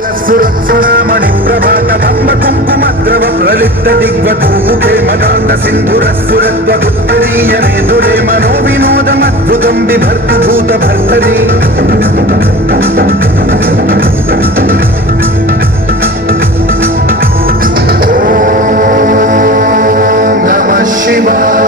सुरक्षुणामणि प्रभात पद्म कुंकुमद्रव प्रलिप्त दिग्वधूते मदान्त सिन्धुरस्फुरद्वदुत्तरीय नेदुरे मनोविनोदमद्भुतं बिभर्तु भूत भर्तरी ओम नमः शिवाय।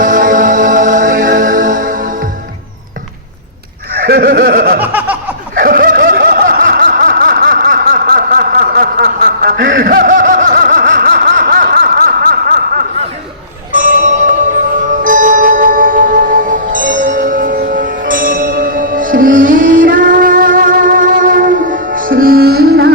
श्री राम श्री राम।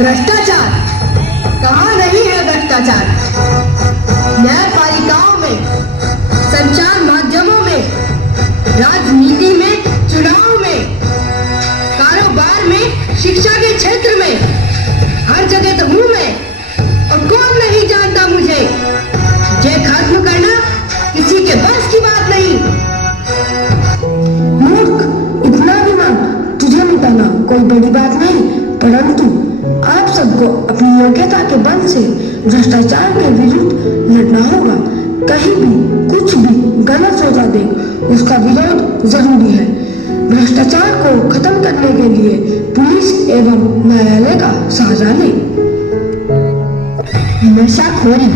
भ्रष्टाचार कहाँ नहीं है भ्रष्टाचार। न्यायपालिकाओं में, संचार माध्यमों में, राजनीति में, चुनाव में, कारोबार में, शिक्षा के क्षेत्र में, हर जगह तो हूँ मैं और कौन नहीं जानता मुझे। ये खत्म करना किसी के बस की बात नहीं। मूर्ख, इतना भी ना, तुझे मिटाना कोई बड़ी बात नहीं, परंतु आप सबको अपनी योग्यता के बल से भ्रष्टाचार के विरुद्ध लड़ना होगा। कहीं भी कुछ भी गलत सोचा दे, उसका विरोध जरूरी है। भ्रष्टाचार को खत्म करने के लिए पुलिस एवं न्यायालय का सहारा ले। नशाखोरी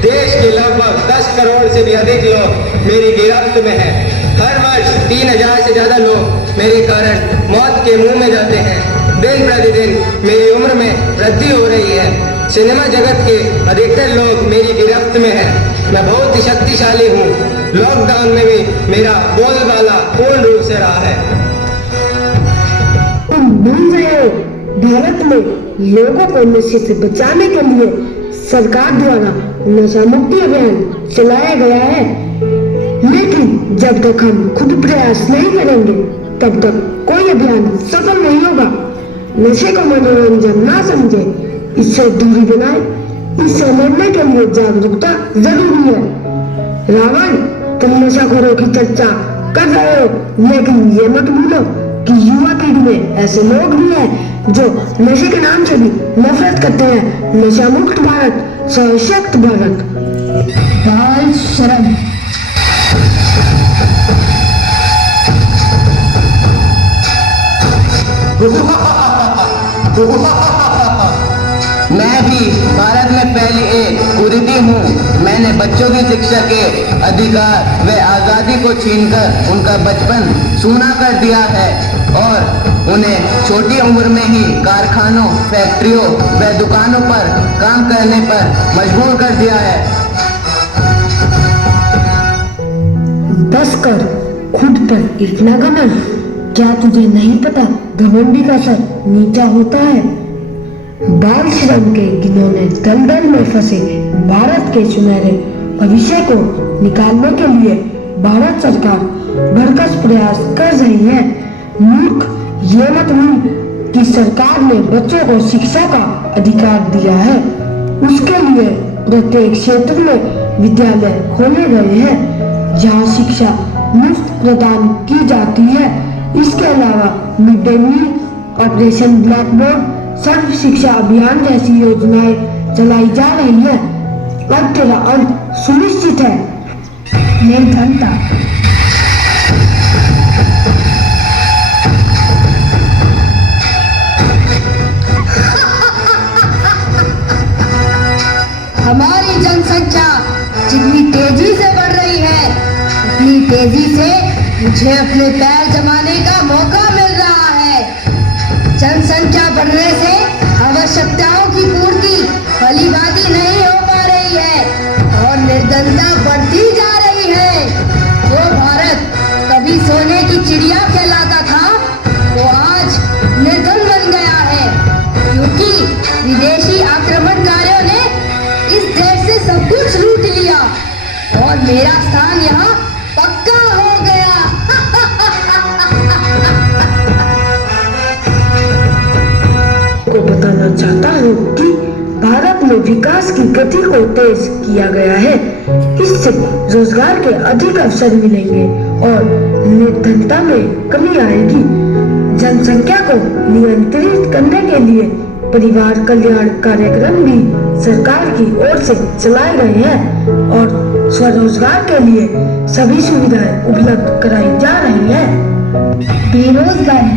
देश के लगभग 10 करोड़ से भी अधिक लोग मेरी गिरफ्त में हैं। हर वर्ष 3000 से ज्यादा लोग मेरे कारण मौत के मुंह में जाते हैं। दिन प्रतिदिन मेरी उम्र में वृद्धि हो रही है। सिनेमा जगत के अधिकतर लोग मेरी गिरफ्त में हैं। मैं बहुत ही शक्तिशाली हूँ। लॉकडाउन में भी मेरा बोलबाला पूर्ण रूप से रहा है। तुम भूल रहे हो, भारत में लोगों को नशे से बचाने के लिए सरकार द्वारा नशा मुक्ति अभियान चलाया गया है। लेकिन जब तक हम खुद प्रयास नहीं करेंगे तब तक कोई अभियान सफल नहीं होगा। नशे को मनोरंजन ना समझे, इससे दूरी बनाए। इससे लड़ने के लिए जागरूकता जरूरी है। रावण, तुम नशाखोरों की चर्चा कर रहे हो, लेकिन ये मत भूलो कि युवा पीढ़ी में ऐसे लोग भी हैं जो नशे के नाम से भी नफरत करते हैं। नशा मुक्त भारत, सशक्त भारत। बाल शर्म। मैं भी भारत में पहली एक कुरीति हूँ। मैंने बच्चों की शिक्षा के अधिकार व आज़ादी को छीनकर उनका बचपन सूना कर दिया है और उन्हें छोटी उम्र में ही कारखानों, फैक्ट्रियों व दुकानों पर काम करने पर मजबूर कर दिया है। बस कर, खुद पर इतना घमंड। क्या तुझे नहीं पता घमंडी का सर नीचा होता है। बाल श्रम के घिनौने दलदल में फंसे भारत के सुनहरे भविष्य को निकालने के लिए भारत सरकार भरसक प्रयास कर रही है। मूर्ख, ये मत भूल कि सरकार ने बच्चों को शिक्षा का अधिकार दिया है। उसके लिए प्रत्येक क्षेत्र में विद्यालय खोले गए हैं जहाँ शिक्षा मुफ्त प्रदान की जाती है। इसके अलावा mid day meal, operation black board, Sarva Shiksha Abhiyan जैसी योजनाएं चलाई जा रही है। अब तेरा अंत सुनिश्चित है। निर्धनता। तेजी से बढ़ रही है। इतनी तेजी से मुझे अपने पैर जमाने का मौका मिल रहा है। जनसंख्या बढ़ने से आवश्यकताओं की पूर्ति भलीभांति नहीं हो पा रही है और निर्धनता बढ़ती जा रही है। जो भारत कभी सोने की चिड़िया कहलाता था वो आज निर्धन बन गया है, क्योंकि विदेशी आक्रमणकारियों ने इस देश से सब कुछ लूट लिया और मेरा स्थान यहाँ पक्का हो गया। को बताना चाहता हूँ कि भारत में विकास की गति को तेज किया गया है। इससे रोजगार के अधिक अवसर मिलेंगे और निर्धनता में कमी आएगी। जनसंख्या को नियंत्रित करने के लिए परिवार कल्याण कार्यक्रम भी सरकार की ओर से चलाए गए हैं और स्वरोजगार के लिए सभी सुविधाएं उपलब्ध कराई जा रही हैं। बेरोजगारी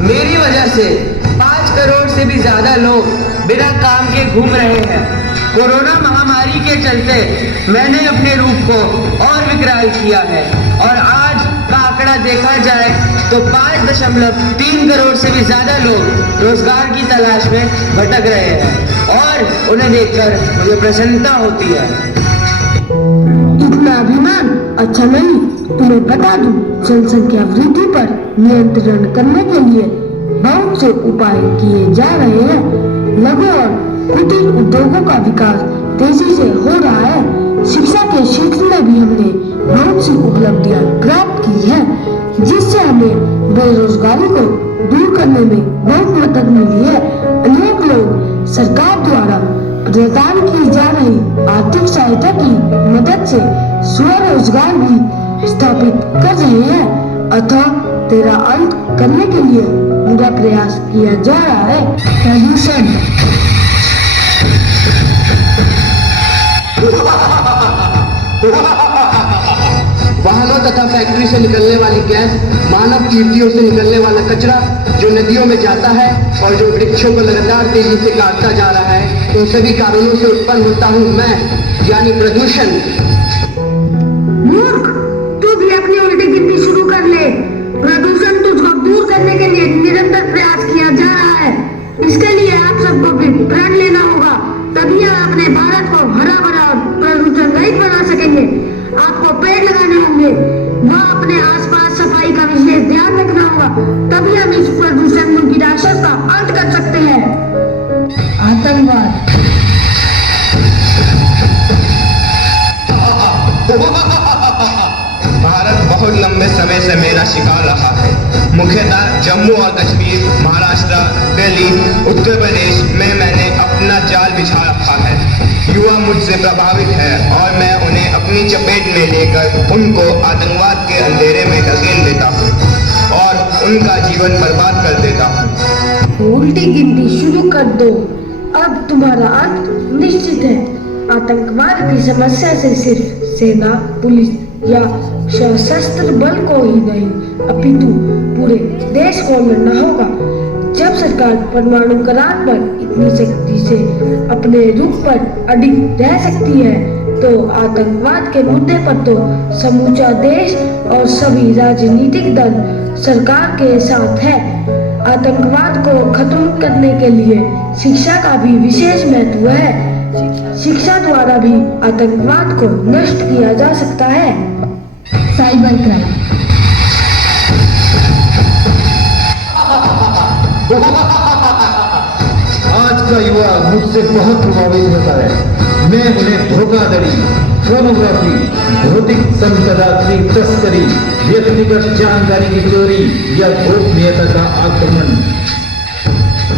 मेरी वजह से 5 करोड़ से भी ज्यादा लोग बिना काम के घूम रहे हैं। कोरोना महामारी के चलते मैंने अपने रूप को और विकराल किया है और आज का आंकड़ा देखा जाए तो 5.3 करोड़ से भी ज्यादा लोग रोजगार की तलाश में भटक रहे हैं और उन्हें देखकर मुझे प्रसन्नता होती है। इतना अभिमान अच्छा नहीं। तुम्हें बता दूं, जनसंख्या वृद्धि पर नियंत्रण करने के लिए बहुत से उपाय किए जा रहे हैं। लघु और कुटीर उद्योगों का विकास तेजी से हो रहा है। शिक्षा के क्षेत्र में भी हमने बहुत सी उपलब्धियां प्राप्त की है, जिससे हमें बेरोजगारी को दूर करने में बहुत मदद मिली है। अनेक लोग सरकार द्वारा प्रदान की जा रही आर्थिक सहायता की मदद से स्वरोजगार भी स्थापित कर रहे हैं। अतः तेरा अंत करने के लिए पूरा प्रयास किया जा रहा है। प्रदूषण वाहनों तथा फैक्ट्री से निकलने वाली गैस, मानव कीर्तियों से निकलने वाला कचरा जो नदियों में जाता है और जो वृक्षों को लगातार तेजी से काटता जा रहा है, इन सभी कारणों से उत्पन्न होता हूँ मैं, यानी प्रदूषण। मूर्ख, तू भी अपनी उल्टी गिनती शुरू कर ले। प्रदूषण तुझको दूर करने के लिए निरंतर प्रयास किया जा रहा है। इसके लिए आप सबको भी प्रण लेना होगा, तभी आप अपने भारत को हरा भरा और प्रदूषण रहित बना सकेंगे। आपको पेड़ लगाने होंगे, वह अपने आसपास सफाई का विशेष ध्यान रखना होगा, तभी हम इस प्रदूषण की राक्षस का अंत कर सकते हैं। आतंकवाद भारत बहुत लंबे समय से मेरा शिकार रहा है। मुख्यतः जम्मू और कश्मीर, महाराष्ट्र, दिल्ली, उत्तर प्रदेश में मैंने अपना जाल बिछा रखा है। युवा मुझसे प्रभावित है और मैं उन्हें अपनी चपेट में लेकर उनको आतंकवाद के अंधेरे में धकेल देता हूँ और उनका जीवन बर्बाद कर देता हूँ। उल्टी गिनती शुरू कर दो, अब तुम्हारा अंत निश्चित है। आतंकवाद की समस्या से सिर्फ सेना, पुलिस या सशस्त्र बल को ही नहीं, अपितु पूरे देश को लड़ना होगा। जब सरकार परमाणु करार पर इतनी शक्ति से अपने रुख पर अडिग रह सकती है, तो आतंकवाद के मुद्दे पर तो समूचा देश और सभी राजनीतिक दल सरकार के साथ है। आतंकवाद को खत्म करने के लिए शिक्षा का भी विशेष महत्व है। शिक्षा द्वारा भी आतंकवाद को नष्ट किया जा सकता है। साइबर क्राइम आज का युवा मुझसे बहुत प्रभावित होता है। मैं उन्हें धोखाधड़ी, फोनोग्राफी, भौतिक संपदा की तस्करी, व्यक्तिगत जानकारी की चोरी या गोपनीयता का आक्रमण,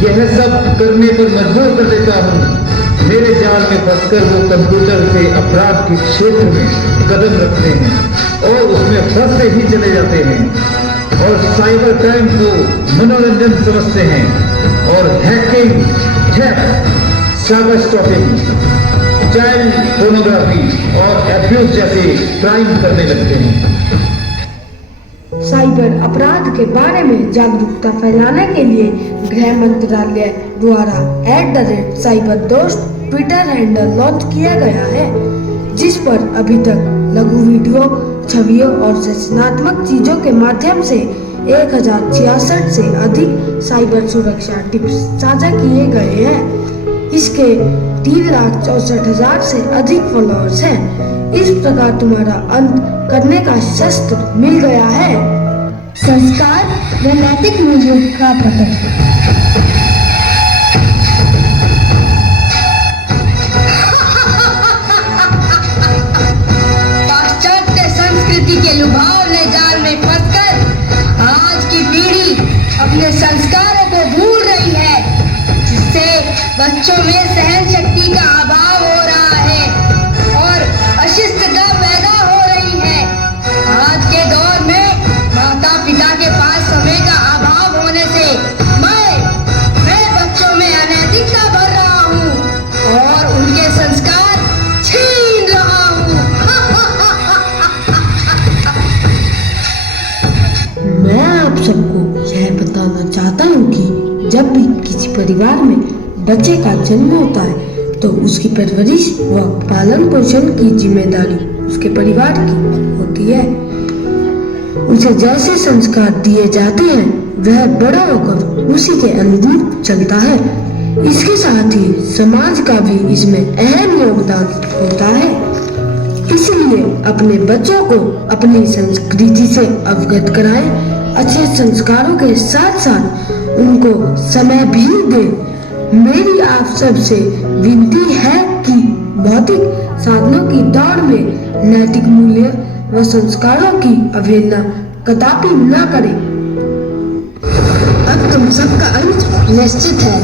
यह सब करने पर मजबूर कर देता हूँ। मेरे जाल में फंसकर वो कंप्यूटर से अपराध के क्षेत्र में कदम रखते हैं और उसमें फंसते ही चले जाते हैं और साइबर क्राइम को मनोरंजन समझते हैं और hacking, cyber stalking, child pornography और एब्यूज जैसे क्राइम करने लगते हैं। साइबर अपराध के बारे में जागरूकता फैलाने के लिए गृह मंत्रालय द्वारा @cyberdost ट्विटर हैंडल लॉन्च किया गया है, जिस पर अभी तक लघु वीडियो, छवियों और सूचनात्मक चीजों के माध्यम से 1066 से अधिक साइबर सुरक्षा टिप्स साझा किए गए हैं। इसके 3,64,000 से अधिक फॉलोअर्स हैं। इस प्रकार तुम्हारा अंत करने का शस्त्र मिल गया है। संस्कार व नैतिक मूल्यों का प्रकट। पाश्चात्य संस्कृति के लुभावने जाल में फंसकर आज की पीढ़ी अपने संस्कारों को भूल रही है, जिससे बच्चों में सहन शक्ति का अभाव हो रहा है और अशिष्टता पैदा हो रही है। आज के दौर में माता पिता के पास समय का अभाव होने से मैं बच्चों में अनैतिकता भर रहा हूँ और उनके संस्कार छीन रहा हूँ। मैं आप सबको यह बताना चाहता हूँ कि जब भी किसी परिवार में बच्चे का जन्म होता है तो उसकी परवरिश व पालन पोषण की जिम्मेदारी उसके परिवार की होती है। उसे जैसे संस्कार दिए जाते हैं वह बड़ा होकर उसी के अनुरूप चलता है। इसके साथ ही समाज का भी इसमें अहम योगदान होता है। इसलिए अपने बच्चों को अपनी संस्कृति से अवगत कराएं। अच्छे संस्कारों के साथ साथ उनको समय भी दें। मेरी आप सबसे विनती है कि भौतिक साधनों की दौड़ में नैतिक मूल्य व संस्कारों की अवहेलना कदापि न करें। अब तुम सबका अंत निश्चित है।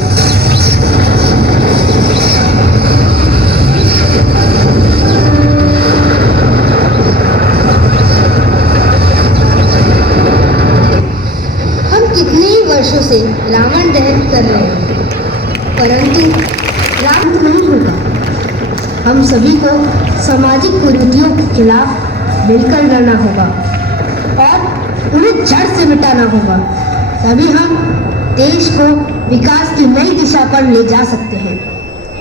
हम कितने ही वर्षों से रावण दहन कर रहे हैं, परंतु राम नहीं होगा। हम सभी को सामाजिक कुरीतियों के खिलाफ मिलकर लड़ना होगा और उन्हें जड़ से मिटाना होगा। तभी हम देश को विकास की नई दिशा पर ले जा सकते हैं।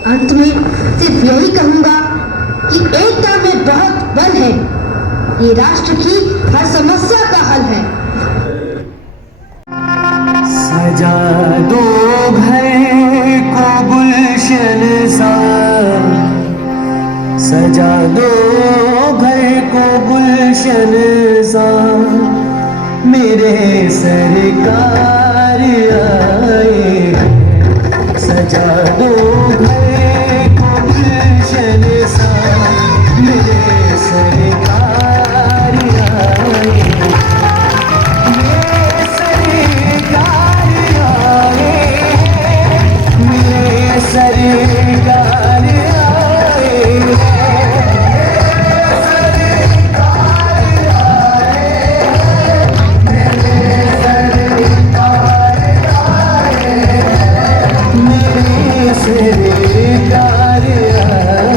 अंत में सिर्फ यही कहूँगा कि एकता में बहुत बल है। ये राष्ट्र की हर समस्या का हल है। सजा दो घर को गुलशन सा, सजा दो घर को गुलशन सा, मेरे सरकार आए। सजा दो घर को गुलशन सा, मेरे सरकार आए। मेरे सरकार आए, मेरे सरकार आए।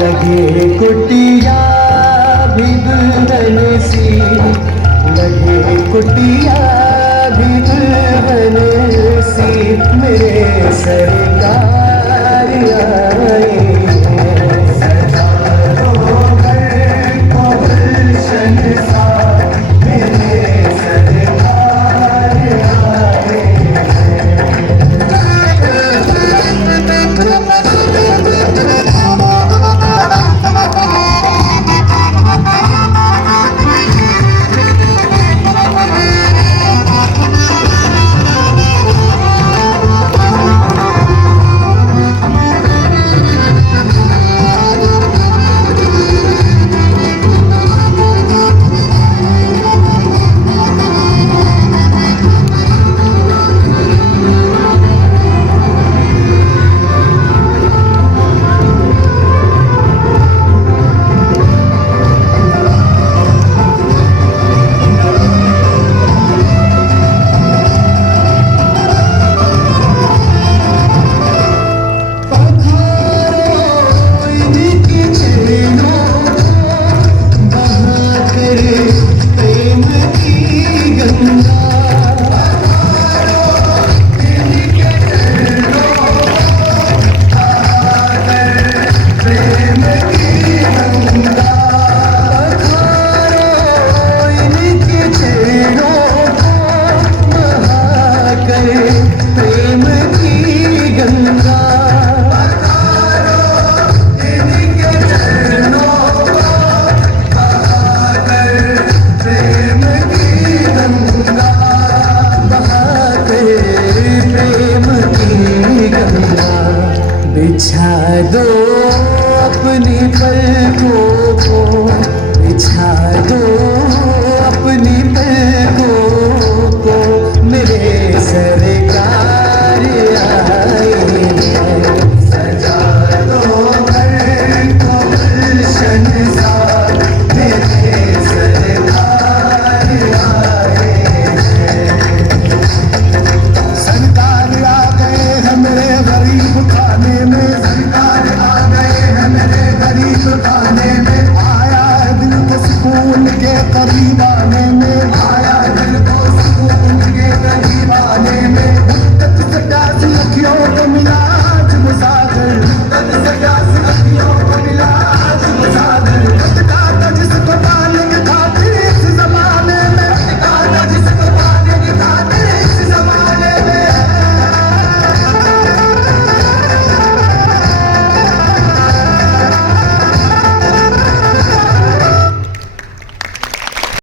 लगे कुटिया भी दुल्हन सी, लगे कुटिया भी दुल्हन सी, मेरे सरकार आए। सजा दो घर को गुलशन सा, मेरे सरकार आए। दो अपनी पलकों को, बिछा दो अपनी पलकों को, मेरे सरकार आए हैं।